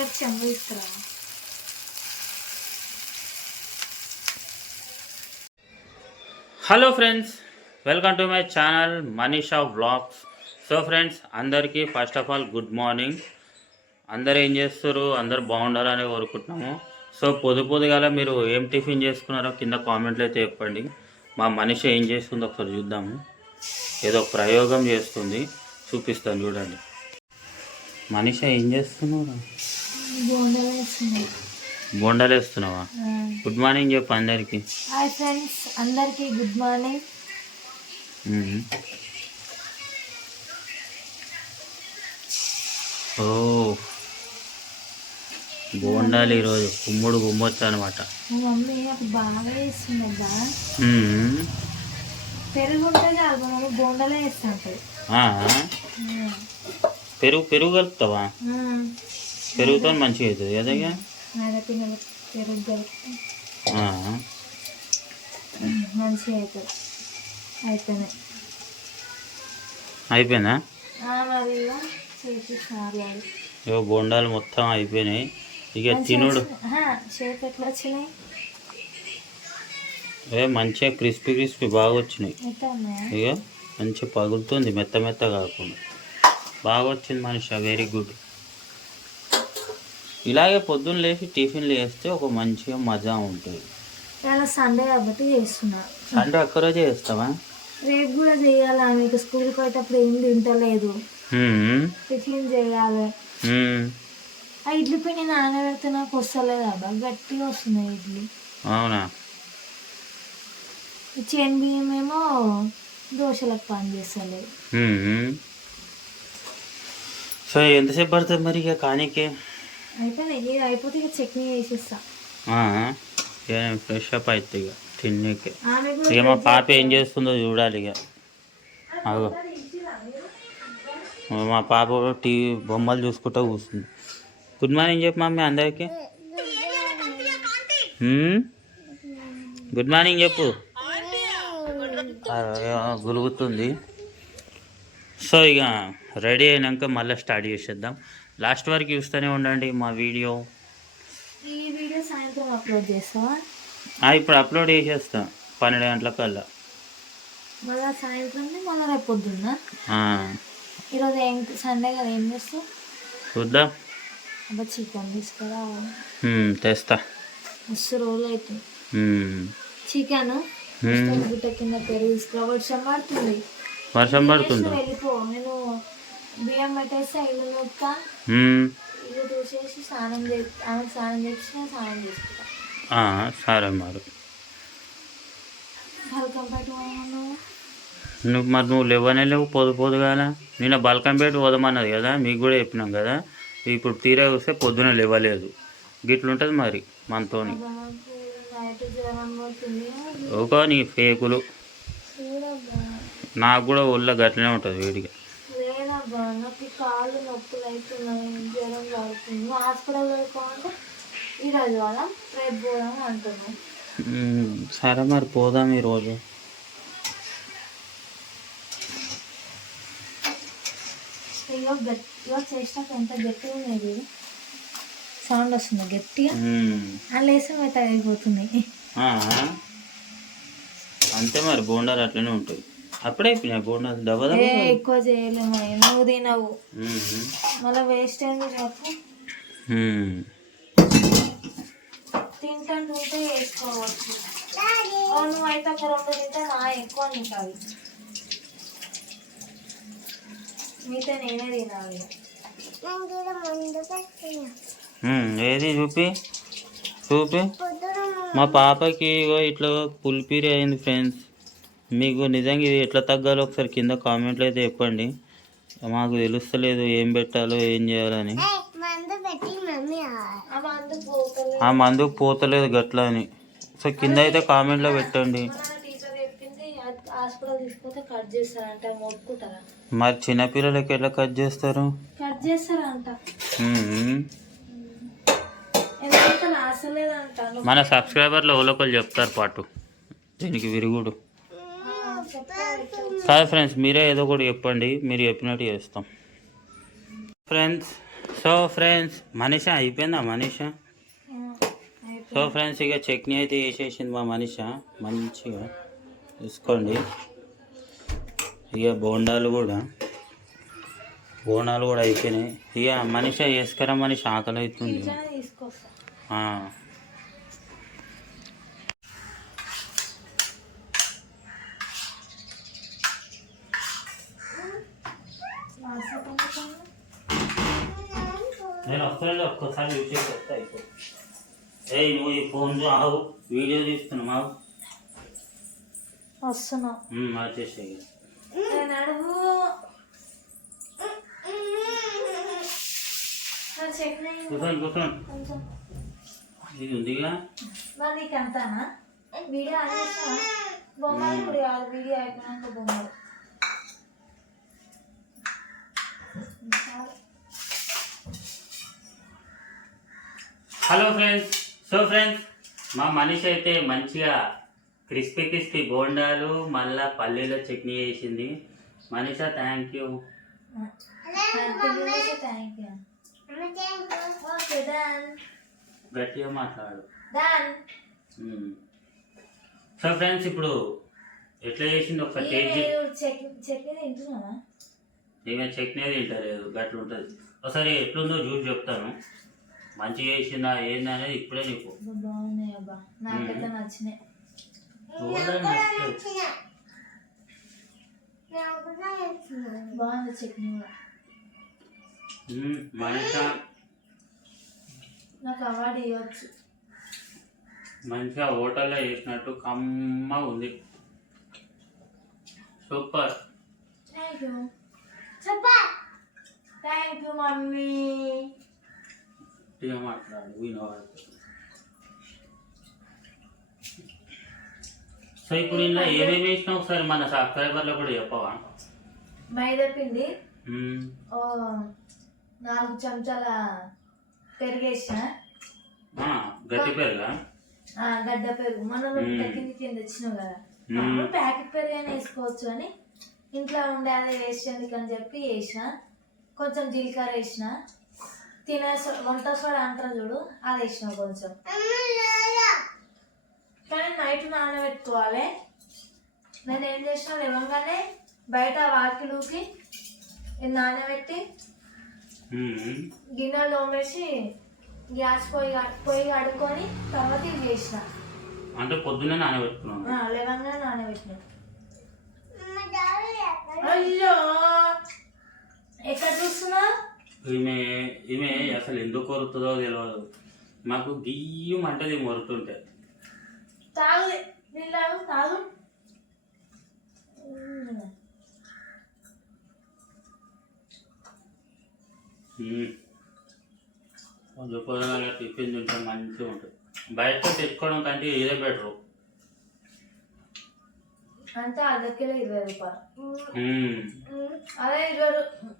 ఇద్దరు చెంబు hello friends welcome to my channel Manisha vlogs so friends అందరికీ first of all good morning అందరు ఏం చేస్తారు అందరు బాగుండాలని కోరుకుంటున్నాము. సో పొద్దు పొదుగాల మీరు ఏం టిఫిన్ చేసుకున్నారో కింద కామెంట్లు అయితే చెప్పండి. మా మనిషి ఏం చేస్తుందో ఒకసారి చూద్దాము. ఏదో ప్రయోగం చేస్తుంది. చూపిస్తాను చూడండి. మనిషి ఏం చేస్తున్నాడు? బోండాలు వేస్తున్నావా గుడ్ మార్నింగ్ చెప్పు అందరికీ. హాయ్ ఫ్రెండ్స్ అందరికీ గుడ్ మార్నింగ్. ఓ. బోండాలు ఈరోజు కుమ్ముడు గుమ్మొచ్చు అనమాట మమ్మీ బాగా వేస్తుంది. పెరుగు ఉంటే చాలు మా మమ్మీ బోండాలే పెరుగు పెరుగు కలుపుతావా? పెరుగుతో మంచిగా అవుతుంది. కదా ఇక? మంచిగా అవుతుంది అయిపోయినాయి. అయిపోయిందా? ఇగో బోండాలు మొత్తం అయిపోయినాయి. ఇక తినుడు. ఏ మంచిగా క్రిస్పీ క్రిస్పీ బాగా వచ్చినాయి. ఇక మంచిగా పగులుతుంది. మెత్త మెత్త కాకుండా. బాగా వచ్చింది మనిషి. వెరీ గుడ్ ఇలాగే పొద్దున్న లేచి టిఫిన్లు వేస్తే ఒక మంచిగా మజా ఉంటుంది. ఇవాళ సండే కాబట్టి చేస్తున్నా. సండే ఒక్కరోజే చేస్తావా? రేపు కూడా చేయాలా? మీకు స్కూల్కి పోయేటప్పుడు ఏం తింటలేదు. టిఫిన్ చేయాలి. ఆ ఇడ్లీ పిండి నానబెడితే నాకు వస్తలేదు అబ్బా. గట్టిగా వస్తున్నాయి ఇడ్లీ. అవునా? చేను బియ్యం ఏమో దోశలకు పని చేస్తలేదు. హ్మ్. సో ఎంతసేపు పడుతుంది మరి ఇక కానీకే? అయిపోయినాయి అయిపోతే ఇక చట్నీ ఫ్రెష్ అప్ అవుతుంది ఇక తిన్నీకే ఇక మా పాప ఏం చేస్తుందో చూడాలి ఇక. మా పాప టీవీ బొమ్మలు చూసుకుంటూ కూర్చుంది. గుడ్ మార్నింగ్ చెప్పు మమ్మీ అందరికి. గుడ్ మార్నింగ్ చెప్పు. గులుగుతుంది. సో ఇక రెడీ అయినాక మళ్ళీ స్టార్ట్ చేసేద్దాం. లాస్ట్ వరకు చూస్తూనే ఉండండి మా వీడియో. ఈ వీడియో సాయంత్రం అప్లోడ్ చేస్తావా? ఇప్పుడు అప్లోడ్ చేసేస్తాం పన్నెండు గంటలకల్లా. మళ్ళీ సాయంత్రం మళ్ళీ రేపు పొద్దున్న? ఈరోజు ఏం సండే కదా ఏం చేస్తావు? చూద్దాం. అబ్బా చికెన్ తీసుకురా. తెస్తా. మస్తు రోజులు అవుతుంది చికెన్. గుట్ట కింద పెరుగు తీసుకురా. వర్షం పడుతుంది. వర్షం పడుతుందా? వెళ్ళిపో. నేను బియ్యం పెట్టేస్తే ఇల్లు చూసేసి స్నానం ఆమెకు స్నానం చేసి నేను స్నానం చేసుకుంటా. సరే మరి. నువ్వు మరి నువ్వు లేవనే లేవు పొద్దు పొద్దుగాల నిన్న బల్కంపేట పోదామన్నది కదా మీకు కూడా చెప్పినాం కదా. ఇప్పుడు తీరా వస్తే పొద్దున లేవలేదు. గిట్లుంటుంది మరి మనతోని. ఒక నీ ఫేకులు. నాకు కూడా ఒళ్ళో గట్లనే ఉంటుంది వేడిగా. నాకు ఈ కాళ్ళు నొప్పులు అవుతున్నాయి జ్వరం పడుతుంది. హాస్పిటల్ వెళ్ళిపోమంటే ఈరోజు పోదాం రేపు పోదాం అంటున్నావు హ్మ్, సరే మరి పోదాం ఈరోజు. ఇగో గట్టిగా చేసినాక ఎంత గట్టిగా ఉన్నది సౌండ్ వస్తుంది గట్టిగా. వేస్తే మెత్తగా అయిపోతున్నాయి. ఆ, అంతే మరి బోండాలు అట్లనే ఉంటాయి. అప్పుడే అయిపోయినాయి ఏ ఎక్కువ చేయలేము. నువ్వు తినవు. మళ్ళీ వేస్ట్ అయింది చెప్పు ఉంటే వేసుకోవచ్చు. ఓ, నువ్వు అయితే ఒక రెండు తింటే నా ఎక్కువ మిగతా నేనే తినాలి. ఏది చూపి? చూపి. మా పాపకి ఇగో ఇట్లా పులిపిరి అయింది ఫ్రెండ్స్ మీకు నిజంగా ఇది ఎట్లా తగ్గాలో ఒకసారి కింద కామెంట్లు అయితే చెప్పండి. మాకు తెలుస్తలేదు ఏం పెట్టాలో ఏం చేయాలని. ఆ మందు పోతలే ఆ మందుకు పోతలేదు గట్ల అని. సో కింద అయితే కామెంట్లో పెట్టండి. మరి చిన్నపిల్లలకి ఎట్లా కట్ చేస్తారు? కట్ చేస్తారంట. మన సబ్స్క్రైబర్లు ఓలోకలు చెప్తారు పాటు. దీనికి విరుగుడు. కాదు ఫ్రెండ్స్ మీరే ఏదో ఒకటి చెప్పండి మీరు చెప్పినట్టు చేస్తాం. ఫ్రెండ్స్ సో ఫ్రెండ్స్ మనిష అయిపోయిందా మనిష? సో ఫ్రెండ్స్ ఇక చట్నీ అయితే వేసేసింది మా మనిష మంచిగా తీసుకోండి ఇక బోండాలు కూడా బోండాలు కూడా అయిపోయినాయి. ఇక మనిష వేసుకరా మనిషి ఆకలి అవుతుంది. నేను వస్తాను ఒక్కసారి యూజ్ చేసి వస్తా అయిపో ఏయ్ నువ్వు ఈ ఫోన్ ఆవు వీడియో తీస్తున్నావు వస్తున్నా. వచ్చేసాయి కూర్చోండి కూర్చోండి. కొంచెం. ఇది ఉందిగా? మరి నీకు అంతానా? వీడియో ఆన్ చేస్తావా బొమ్మలు ఇప్పుడు కాదు వీడియో అయిపోయినాక బొమ్మలు. Hello friends. సో ఫ్రెండ్స్ మా మనిషి అయితే మంచిగా క్రిస్పీ క్రిస్పీ బోండాలు మళ్ళా పల్లీల చట్నీ వేసింది మనిష థ్యాంక్ యూ గట్టిగా మాట్లాడు. సో ఫ్రెండ్స్ ఇప్పుడు ఎట్లా చేసింది ఒక కేజీ? చట్నీ చట్నీ తింటున్నావా? చట్నీ తింటలేదు గట్ల ఉంటుంది ఒకసారి ఎట్లుందో చూసి చెప్తాను. మంచిగా చేసిందా ఏంది అనేది ఇప్పుడే నీకు. అబ్బా, బాగున్నాయి అబ్బా. నాకైతే నచ్చినాయి. చూడాలి నచ్చుతుంది. బాగుంది చట్నీ కూడా. మ్మ్. మనిష నాకు అవార్డు ఇవ్వచ్చు. మంచిగా హోటల్లో చేసినట్టు కమ్మ ఉంది. సూపర్. థ్యాంక్ యూ చెప్పా. Thank you mummy. గట్టిగా మాట్లాడు వినవాడు సో ఇప్పుడు ఇందులో ఏమేమి వేసినా ఒకసారి మన సబ్స్క్రైబర్లో కూడా చెప్పవా? మైదా పిండి. ఓ నాలుగు చెంచాల పెరిగేసిన. ఆ, గట్టి పెరుగా? గడ్డ పెరుగు. మనం. తగ్గింది కింద తెచ్చినావు కదా. అప్పుడు ప్యాకెట్ పెరుగు అయినా వేసుకోవచ్చు అని ఇంట్లో ఉండే అదే వేసేందుకు అని చెప్పి వేసిన. కొంచెం జీలకర్ర వేసిన. తినే వంట సోడా అంటారు చూడు అది వేసిన కొంచెం. కానీ నైట్ నానబెట్టుకోవాలి. నేను ఏం చేసిన లేవగానే బయట వాకిలుకి నానబెట్టి. గిన్నెలు తోమేసి గ్యాస్ పొయ్యి కా- పొయ్యి కడుక్కొని తర్వాత ఇది చేసిన. అంటే పొద్దున్నే నానబెట్టుకున్నాను లేవంగానే నానబెట్టిన. అయ్యో! ఎక్కడ చూస్తున్నా? ఈమె ఈమె అసలు ఎందుకు కొరుతుందో తెలియదు మాకు గియ్యం అంటది మొరుతుంటే తాగు తాగు. టిఫిన్ తింటే మంచిగా ఉంటుంది. బయట తెచ్చుకోవడం కంటే ఇదే బెటరు. అంటే అర్ధ కిలో ఇరవై రూపాయలు. అదే ఇరవై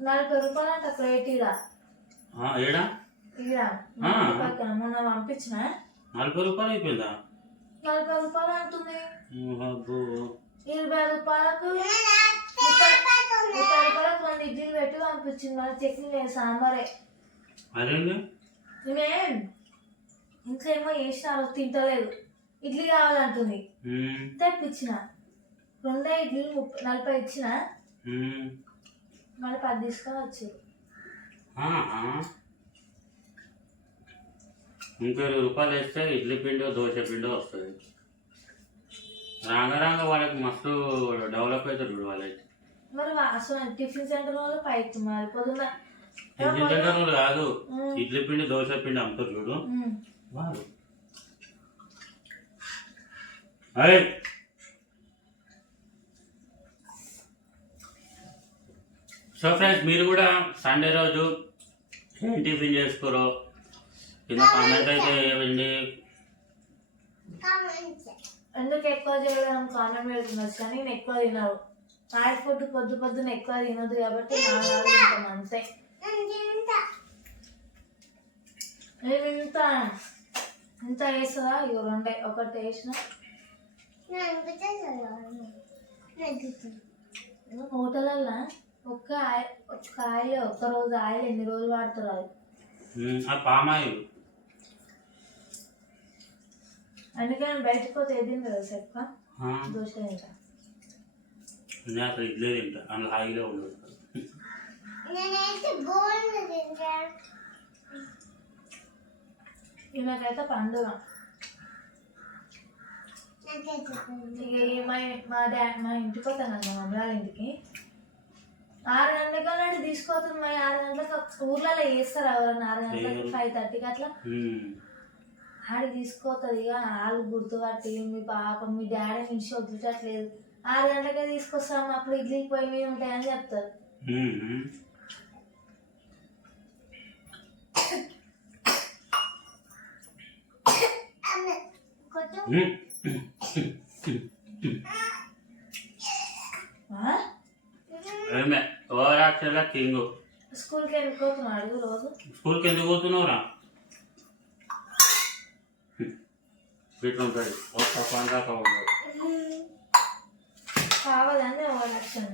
నలభై రూపాయలు అంట ఇరా ఆ, ఏడా? ఇరా ఆ. పక్కన మొన్న పంపించిన. నలభై రూపాయలు అయిపోయిందా? నలభై రూపాయలు అంటుంది. ఇరవై రూపాయలకు ముప్పై రూపాయలకు రెండు ఇడ్లీలు పెట్టి పంపించింది. మన చట్నీ లేదు సాంబారే. ఈమె ఇంట్లో ఏమో చేసిన తింటలేదు. ఇడ్లీ కావాలంటుంది. తెప్పించిన. రెండే ఇడ్లీలు ముప్పై నలభై ఇచ్చిన. మళ్ళీ పది తీసుకొని వచ్చారు. ఇంకో ఇరవై రూపాయలు వేస్తే ఇడ్లీ పిండి దోశ పిండి వస్తుంది. రాంగ రాంగ వాళ్ళకి మస్తు డెవలప్ అవుతారు చూడు వాళ్ళైతే. మరి అసలు టిఫిన్ సెంటర్ వాళ్ళు పైకి మరి పొద్దున్న టిఫిన్ సెంటర్ వాళ్ళు కాదు. ఇడ్లీ పిండి దోశ పిండి అమ్ముతారు చూడు. ఉమ్. వాళ్ళు. సో ఫ్రెండ్స్ మీరు కూడా సండే రోజు ఏం టిఫిన్ చేసుకోరో? కింద కామెంట్ అయితే వేయండి ఎందుకు ఎక్కువ చేయడం కామెంట్ పెడుతున్నారు? కానీ నేను ఎక్కువ తినరు నైట్ ఫుడ్ పొద్దు పొద్దున ఎక్కువ తినదు కాబట్టి తింటాం అంతే. నేను ఇంత ఇంత వేస్తుందా ఇక రెండే. ఒకటి వేసిన హోటలల్లో ఒక్క ఆయిల్ ఒక్క ఆయిల్ ఒక్క రోజు ఆయిల్ ఎన్ని రోజులు వాడతారు అది? ఉమ్, ఆ పామాయిల్ అందుకని బయటకు పోతే ఏది కదా చెప్ప దోశ తింటా. నేను అసలు ఇడ్లీ తింటా అందులో హాయిగా ఉండదు. నేనైతే బోల్డ్ ఈమెకైతే పండుగ. ఇక ఈ మా మా డా మా ఇంటికి పోతాను మా మమ్మీ వాళ్ళ ఇంటికి. ఆరు గంటలకు అలాంటి తీసుకోతుంది మా ఆరు గంటలకు ఊర్లలో చేస్తారు ఎవరన్నా ఆరు గంటలకు ఫైవ్ థర్టీకి అట్లా. ఆడి తీసుకోతుంది ఇక వాళ్ళు గుర్తుపట్టి మీ పాప మీ డాడీ నుంచి వదిలేటట్లేదు. ఆరు గంటలకే తీసుకొస్తాము అప్పుడు ఇడ్లీకి పోయి మీద ఉంటాయని చెప్తారు? ఏమే? ఓవరాక్షల కింగ్ స్కూల్కి అడుగు రోజు. స్కూల్కి ఎందుకు పోతున్నావురా? ఇట్లా ఉంటుంది ఒక పని దాకా ఉండదు కావాలని ఒక లక్షణ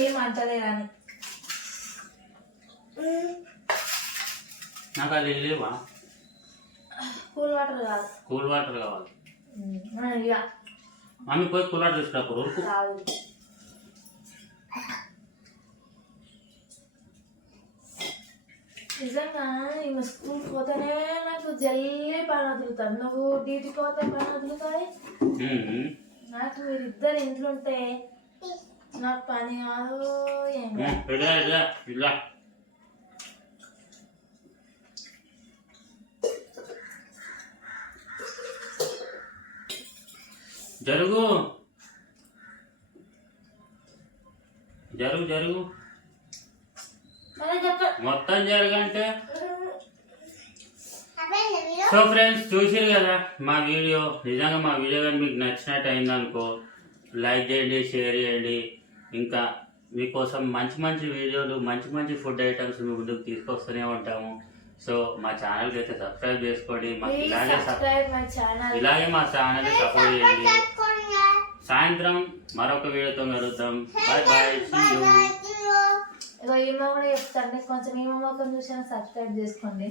ఏమంటలే కానీ నాకు అది లేవా? కూల్ వాటర్ కాదు కూల్ వాటర్ కావాలి. మమ్మీ పోయి కూల్ వాటర్ తీసుకురాపరు ఉరుకు నిజంగా ఈమె స్కూల్కి పోతేనే నాకు జల్లి పని వదులుతాను నువ్వు డ్యూటీకి పోతే పని వదులుతాయి. నాకు మీరిద్దరు ఇంట్లో ఉంటే నాకు పని కాదు జరుగు. జరుగు జరుగు. మొత్తం జరగంటే సో ఫ్రెండ్స్ చూసిరు కదా మా వీడియో. నిజంగా మా వీడియో కానీ మీకు నచ్చినట్టు అయిందనుకో లైక్ చేయండి షేర్ చేయండి. ఇంకా మీకోసం మంచి మంచి వీడియోలు మంచి మంచి ఫుడ్ ఐటమ్స్ మీ ముందుకు తీసుకొస్తూనే ఉంటాము. సో మా ఛానల్కి అయితే సబ్స్క్రైబ్ చేసుకోండి. మాకు ఇలాగే సబ్- సబ్స్క్రైబ్ మై ఛానల్ ఇలాగే మా ఛానల్ సపోర్ట్ చేయండి. సాయంత్రం మరొక వీడియోతో కలుద్దాం. బాయ్ బాయ్ ఇక ఇగో ఈమె కూడా చెప్తాను కొంచెం ఈమె మొక్కను చూసి సబ్స్క్రైబ్ చేసుకోండి.